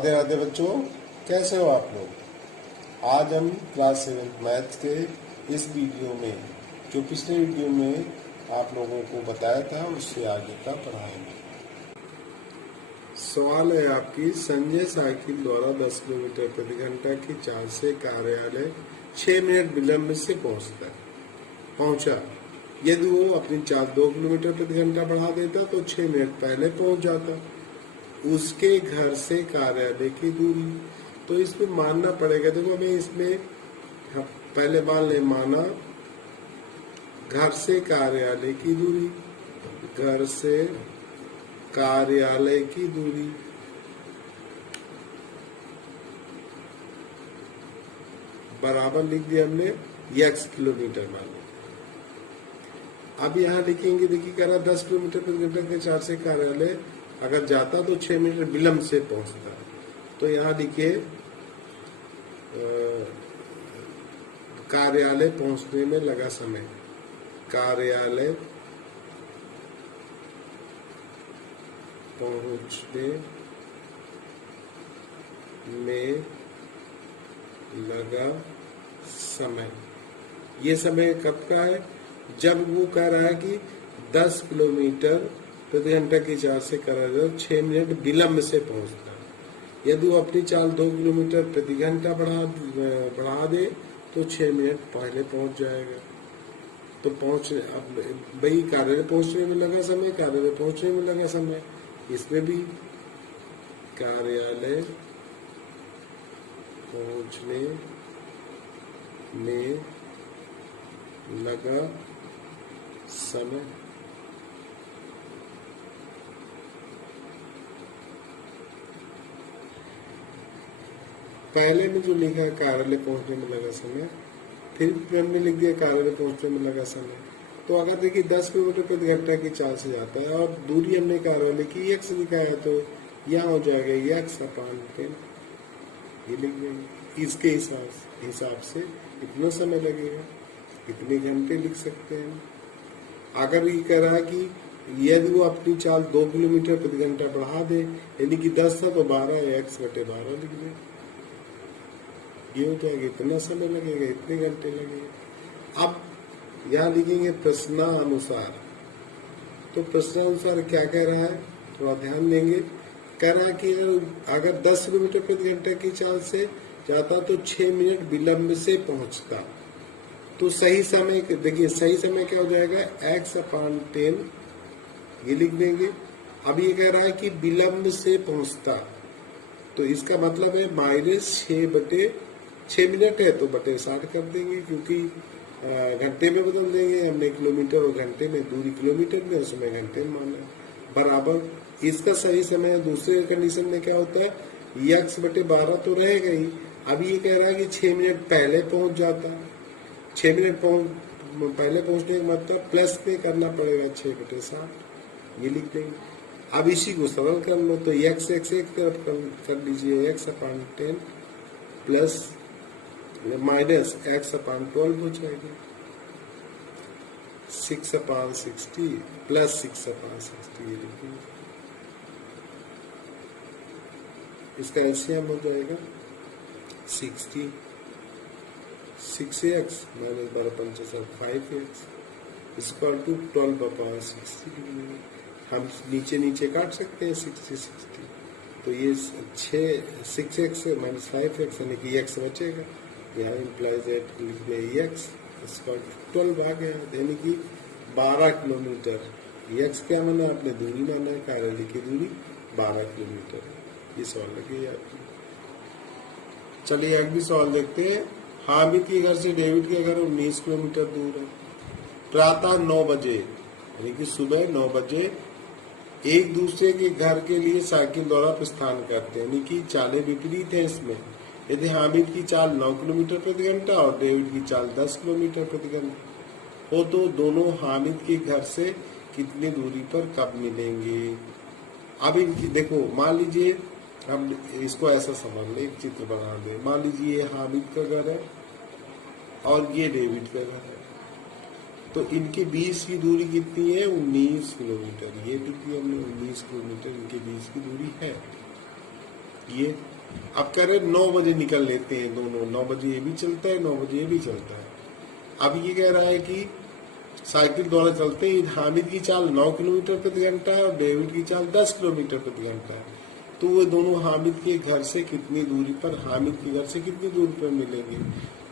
राधे राधे बच्चों, कैसे हो आप लोग। आज हम क्लास 7 मैथ्स के इस वीडियो में, जो पिछले वीडियो में आप लोगों को बताया था, उससे आगे का पढ़ाएंगे। सवाल है आपकी, संजय साइकिल द्वारा 10 किलोमीटर प्रति घंटा की चाल से कार्यालय 6 मिनट विलंब से पहुंचा। यदि वो अपनी चाल 2 किलोमीटर प्रति घंटा बढ़ा देता तो 6 मिनट पहले पहुंच जाता। उसके घर से कार्यालय की दूरी, तो इसमें मानना पड़ेगा। देखो हमें इसमें पहले मान ले, माना घर से कार्यालय की दूरी, घर से कार्यालय की दूरी बराबर लिख दिया हमने x किलोमीटर मान लो। अब यहाँ लिखेंगे, देखिए कह रहा 10 किलोमीटर प्रति घंटा के चाल से कार्यालय अगर जाता तो 6 मिनट विलंब से पहुंचता। तो यहाँ लिखिए कार्यालय पहुंचने में लगा समय, कार्यालय पहुंचने में लगा समय। ये समय कब का है? जब वो कह रहा है कि 10 किलोमीटर प्रति घंटा की चाल से कार्यालय 6 मिनट विलंब से पहुंचता। यदि वो अपनी चाल 2 किलोमीटर प्रति घंटा बढ़ा दे तो 6 मिनट पहले पहुंच जाएगा। तो भाई कार्यालय पहुंचने में लगा समय, कार्यालय पहुंचने में लगा समय। इसमें भी कार्यालय पहुंचने में लगा समय। पहले में जो लिखा है कार्यालय पहुंचने में लगा समय, फिर हमने लिख दिया कार्यालय पहुंचने में लगा समय। तो अगर देखिए 10 किलोमीटर प्रति घंटा की चाल से जाता है और दूरी हमने कार्यालय की x लिखा है, तो यहाँ हो जाएगा x/10। ये लिख देंगे। इसके हिसाब से इतना समय लगेगा, इतने घंटे लिख सकते हैं। अगर ये कह रहा है कि यदि वो अपनी चाल 2 किलोमीटर प्रति घंटा बढ़ा दे, यानी कि 10 था तो 12 x/12 लिख दें। ये हो जाएगा, इतना समय लगेगा, इतने घंटे लगेगा। अब यहाँ लिखेंगे प्रश्नानुसार। तो प्रश्नानुसार क्या कह रहा है, थोड़ा ध्यान देंगे। कह रहा है कि अगर 10 किलोमीटर प्रति घंटा की चाल से जाता तो 6 मिनट विलंब से पहुंचता। तो सही समय, देखिए सही समय क्या हो जाएगा, x/10 ये लिख देंगे। अब ये कह रहा है कि विलंब से पहुंचता, तो इसका मतलब है -6 मिनट है तो बटे 60 कर देंगे, क्योंकि घंटे में बदल देंगे। हमने किलोमीटर और घंटे में, दूरी किलोमीटर में, उसमें घंटे में माना बराबर। इसका सही समय दूसरे कंडीशन में क्या होता है, x/12 तो रहेगा ही। अब ये कह रहा है कि 6 मिनट पहले पहुंच जाता। 6 मिनट पहले पहुंचने का मतलब प्लस पे करना पड़ेगा 6/60, ये लिख देंगे। अब इसी को सरल कर लो, तो x एक तरफ कर लीजिए, x/10 प्लस माइनस x/12 हो जाएगा, 6/60 प्लस 6/60 ये लिखेंगे। इसका एलसीएम हो जाएगा 60, 6x minus 12×5 5x equal to 12/60। हम नीचे काट सकते हैं 60। तो ये 6x माइनस 5x यानी कि x बचेगा। यहाँ इम्प्लाइज एट लिख दे x इक्वल टू 12 आ गया, यानी कि 12 किलोमीटर। x क्या माना आपने, दूरी माना है, कार्यालय की दूरी 12 किलोमीटर। ये सवाल लगे आपको। चलिए एक भी सवाल देखते हैं। हामिद के घर से डेविड के घर 19 किलोमीटर दूर है। प्रातः 9 बजे यानी कि सुबह 9 बजे एक दूसरे के घर के लिए साइकिल द्वारा प्रस्थान करते हैं, यानी कि चालें विपरीत है इसमें। यदि हामिद की चाल 9 किलोमीटर प्रति घंटा और डेविड की चाल 10 किलोमीटर प्रति घंटा हो, तो दोनों हामिद के घर से कितनी दूरी पर कब मिलेंगे। अब इनकी देखो, मान लीजिए हम इसको ऐसा समझ लें, एक चित्र बना दें। मान लीजिए ये हामिद का घर है और ये डेविड का घर है, तो इनके बीच की दूरी कितनी है, 19 किलोमीटर। ये लिख दिया हमने 19 किलोमीटर इनके बीच की दूरी है। ये अब कह रहे 9 बजे निकल लेते हैं दोनों, 9 बजे ये भी चलता है, 9 बजे ये भी चलता है। अब ये कह रहा है कि साइकिल द्वारा चलते हैं, हामिद की चाल 9 किलोमीटर प्रति घंटा और डेविड की चाल 10 किलोमीटर प्रति घंटा है। तो वो दोनों हामिद के घर से कितनी दूरी पर, हामिद के घर से कितनी दूरी पर मिलेंगे।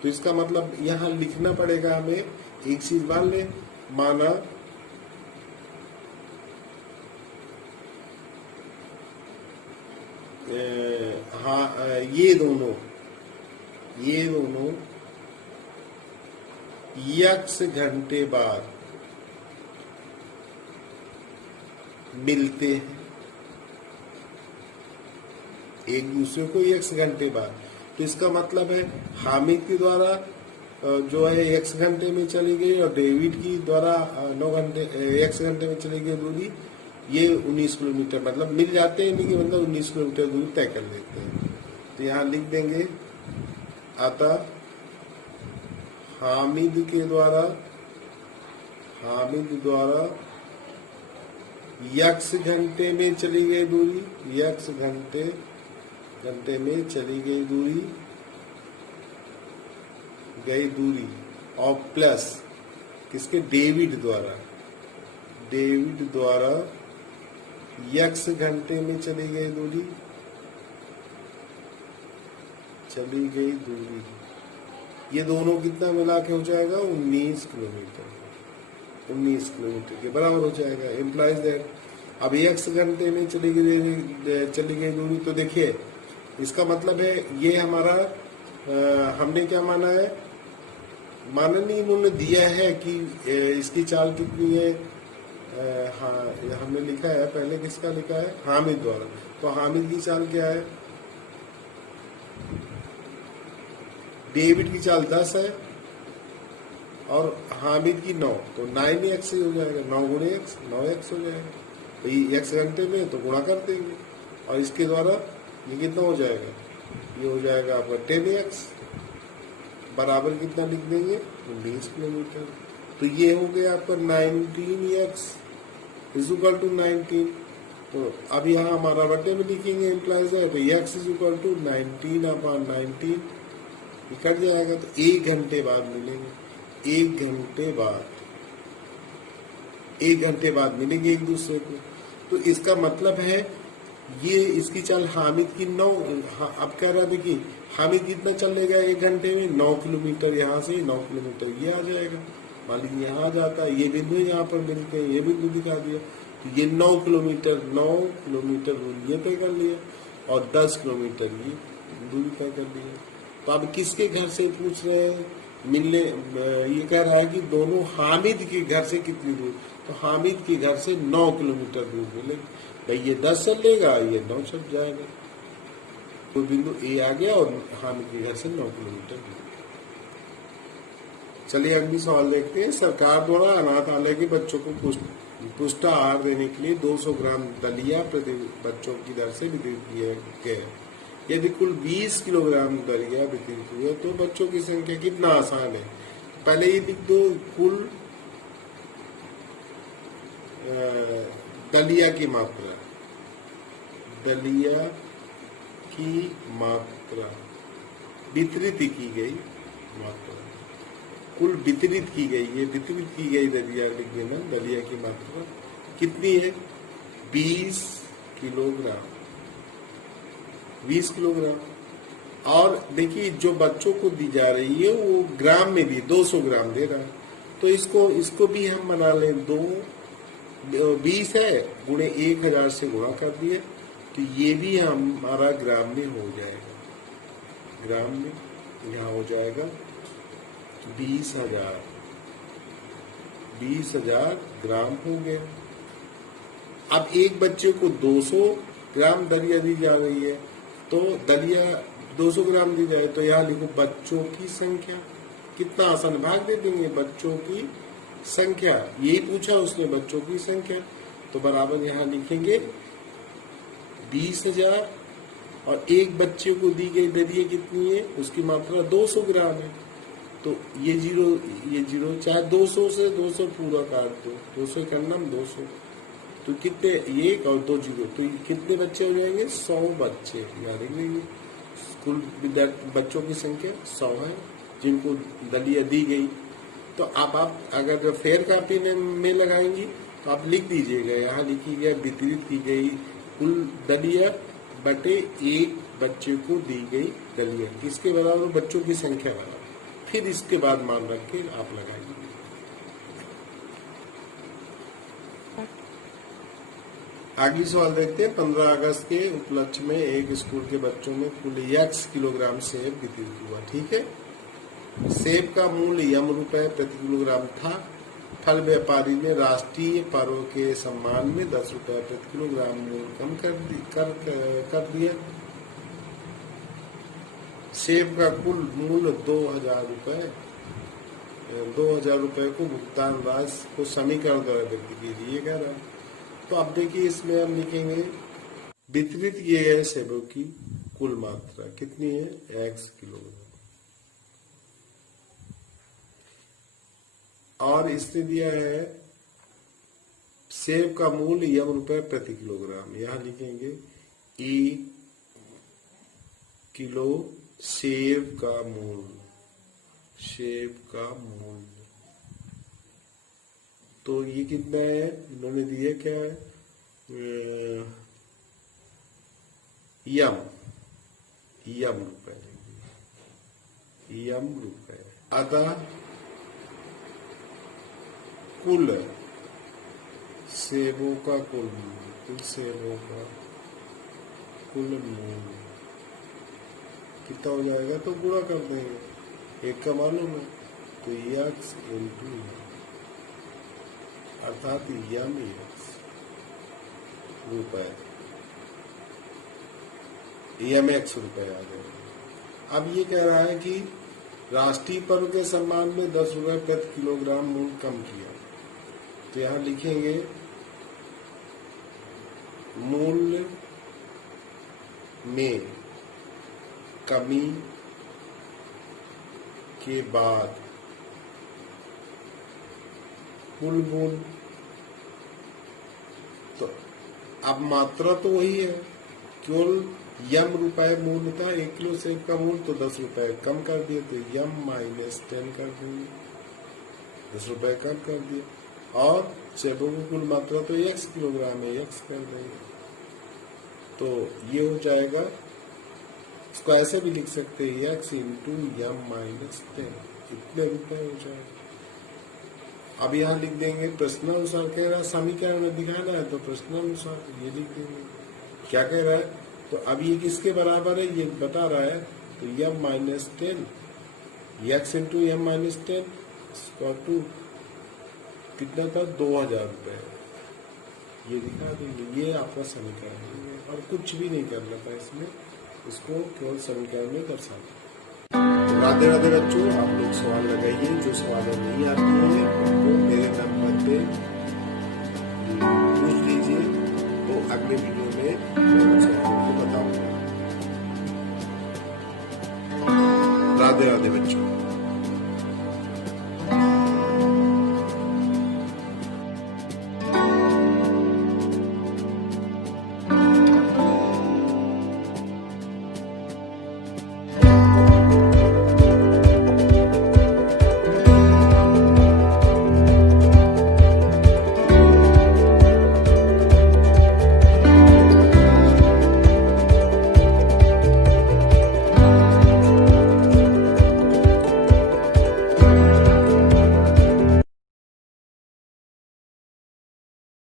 तो इसका मतलब यहाँ लिखना पड़ेगा हमें। एक चीज मान ले, माना हाँ ये दोनों x घंटे बाद मिलते हैं एक दूसरे को x घंटे बाद। तो इसका मतलब है हामिद के द्वारा जो है x घंटे में चली गई और डेविड की द्वारा 9 घंटे x घंटे में चली गई दूरी, ये 19 किलोमीटर मतलब मिल जाते हैं, नहीं कि मतलब 19 किलोमीटर दूरी तय कर लेते हैं। तो यहाँ लिख देंगे, अतः हामिद द्वारा x घंटे में चली गई दूरी, x घंटे में चली गई दूरी और प्लस किसके, डेविड द्वारा x घंटे में चली गई दूरी, ये दोनों कितना मिला के हो जाएगा 19 किलोमीटर के बराबर हो जाएगा। इम्प्लाइज दैट अब x घंटे में चली गई दूरी, तो देखिए इसका मतलब है ये हमारा हमने क्या माना है, माना नहीं, इन्होंने दिया है कि इसकी चाल कितनी है। हाँ हमने लिखा है, पहले किसका लिखा है, हामिद द्वारा। तो हामिद की चाल क्या है, डेविड की चाल 10 है और हामिद की 9, तो 9x हो जाएगा, 9 गुणे x 9x हो जाएगा। तो ये x घंटे में तो गुणा कर देंगे और इसके द्वारा ये कितना हो जाएगा, ये हो जाएगा आपका 10x बराबर कितना लिख देंगे 19 किलोमीटर। तो ये हो गया आपका 19x इज इक्वल टू 19। तो अब यहाँ हमारा बटे में लिखेंगे इम्प्लाइज है, तो x is equal to 19/19 cut जाएगा। तो 1 घंटे बाद मिलेंगे, 1 घंटे बाद मिलेंगे एक दूसरे को। तो इसका मतलब है ये इसकी चाल हामिद की 9, अब कह रहा था कि हामिद कितना चल लेगा 1 घंटे में, 9 किलोमीटर, यहाँ से 9 किलोमीटर ये आ जाएगा। मान लीजिए यहाँ आ जाता है, ये बिंदु यहाँ पर मिलते हैं, ये बिंदु दिखा दिया, तो ये 9 किलोमीटर दूरी ये तय कर लिया और 10 किलोमीटर ये दूरी तय कर लिया। तो अब किसके घर से पूछ रहे हैं, मिलने, ये कह रहा है कि दोनों हामिद के घर से कितनी दूर, तो हामिद के घर से 9 किलोमीटर दूर मिलेगा। भाई ये 10 चल लेगा, ये 9 चल जाएगा, तो बिंदु ए आ गया और हामिद के घर से 9 किलोमीटर दूर। चलिए अगली सवाल देखते हैं। सरकार द्वारा अनाथालय के बच्चों को पुष्टाहार देने के लिए 200 ग्राम दलिया प्रति बच्चों की दर से वितरित किए गए। यदि कुल 20 किलोग्राम दलिया वितरित हुए तो बच्चों की संख्या कितना आसान है। पहले ये लिख दो, कुल दलिया की मात्रा वितरित की गई मात्रा, कुल वितरित की गई, ये वितरित की गई दलिया लिख देना। दलिया की मात्रा कितनी है 20 किलोग्राम। और देखिए जो बच्चों को दी जा रही है वो ग्राम में भी 200 ग्राम दे रहा है, तो इसको भी हम बना लें, 20 है गुणे 1000 से गुणा कर दिए, तो ये भी हमारा ग्राम में हो जाएगा। ग्राम में यहाँ हो जाएगा 20,000 ग्राम हो गए। अब एक बच्चे को 200 ग्राम दलिया दी जा रही है, तो दलिया 200 ग्राम दी जाए तो यहाँ लिखो बच्चों की संख्या, कितना आसान, भाग दे देंगे बच्चों की संख्या, यही पूछा उसने बच्चों की संख्या, तो बराबर यहाँ लिखेंगे 20,000 और एक बच्चे को दी गई दलिया कितनी है, उसकी मात्रा 200 ग्राम है, तो ये जीरो चाहे 200 से 200 पूरा काट दो, 200 करना 200, तो कितने, 1 और 2 जीरो, तो कितने बच्चे हो जाएंगे 100 बच्चे याद रखेंगे। कुल बच्चों की संख्या 100 है जिनको दलिया दी गई। तो आप अगर फेयर कॉपी में लगाएंगी तो आप लिख दीजिएगा, यहाँ लिखिएगा वितरित की गई कुल दलिया बटे एक बच्चे को दी गई दलिया, किसके बराबर? बच्चों की संख्या बराबर। फिर इसके बाद मान रख के आप लगाएंगे। आगे सवाल देखते हैं। 15 अगस्त के उपलक्ष्य में एक स्कूल के बच्चों में कुल x किलोग्राम सेब वितरित हुआ। ठीक है, सेब का मूल्य ₹m प्रति किलोग्राम था। फल व्यापारी ने राष्ट्रीय पर्व के सम्मान में ₹10 प्रति किलोग्राम मूल्य कम कर दिया। सेब का कुल मूल्य ₹2000 को भुगतान राशि को समीकरण द्वारा व्यक्त कीजिए कह रहा है। तो अब देखिए इसमें हम लिखेंगे वितरित किए गए सेबों की कुल मात्रा कितनी है? x kilogram. और इसने दिया है सेब का मूल्य ₹m प्रति किलोग्राम। यहां लिखेंगे एक किलो सेब का मूल्य। तो ये कितना है? इन्होंने दिया क्या है? ₹रुपए। अतः कुल सेबों का कुल मूल्य कितना हो जाएगा? तो गुणा कर देंगे, एक का मालूम है तो x इंटू अर्थात x रुपए आ जाएगा। अब ये कह रहा है कि राष्ट्रीय पर्व के सम्मान में ₹10 प्रति किलोग्राम मूल्य कम किया। तो यहां लिखेंगे मूल्य में कमी के बाद कुल मूल्य। तो अब मात्रा तो वही है, केवल ₹m मूल्य था। 1 किलो सेब का मूल्य तो ₹10 कम कर दिए, तो m-10 कर देंगे, ₹10 कम कर दिया। और सेबों की कुल मात्रा तो x किलोग्राम है, x कर देंगे। तो ये हो जाएगा, इसको ऐसे भी लिख सकते हैं x इंटू m-10, इतने रुपए हो जाएगा। अब यहाँ लिख देंगे प्रश्नानुसार कह रहा है समीकरण में दिखाना है, तो प्रश्नानुसार ये लिख देंगे। क्या कह रहा है? तो अब ये किसके बराबर है ये बता रहा है, तो m-10 x into m-10 to कितना था? ₹2000। ये दिखा देंगे, ये आपका समीकरण है और कुछ भी नहीं करना था इसमें, इसको केवल समीकरण में दर्शाना। राधे राधे बच्चों, आप लोग सवाल लगाइए, जो सवाल नहीं आती है उनको मेरे नंबर पे पूछ लीजिए, तो अगले वीडियो में मैं सवालों को बताऊंगा। राधे राधे बच्चों।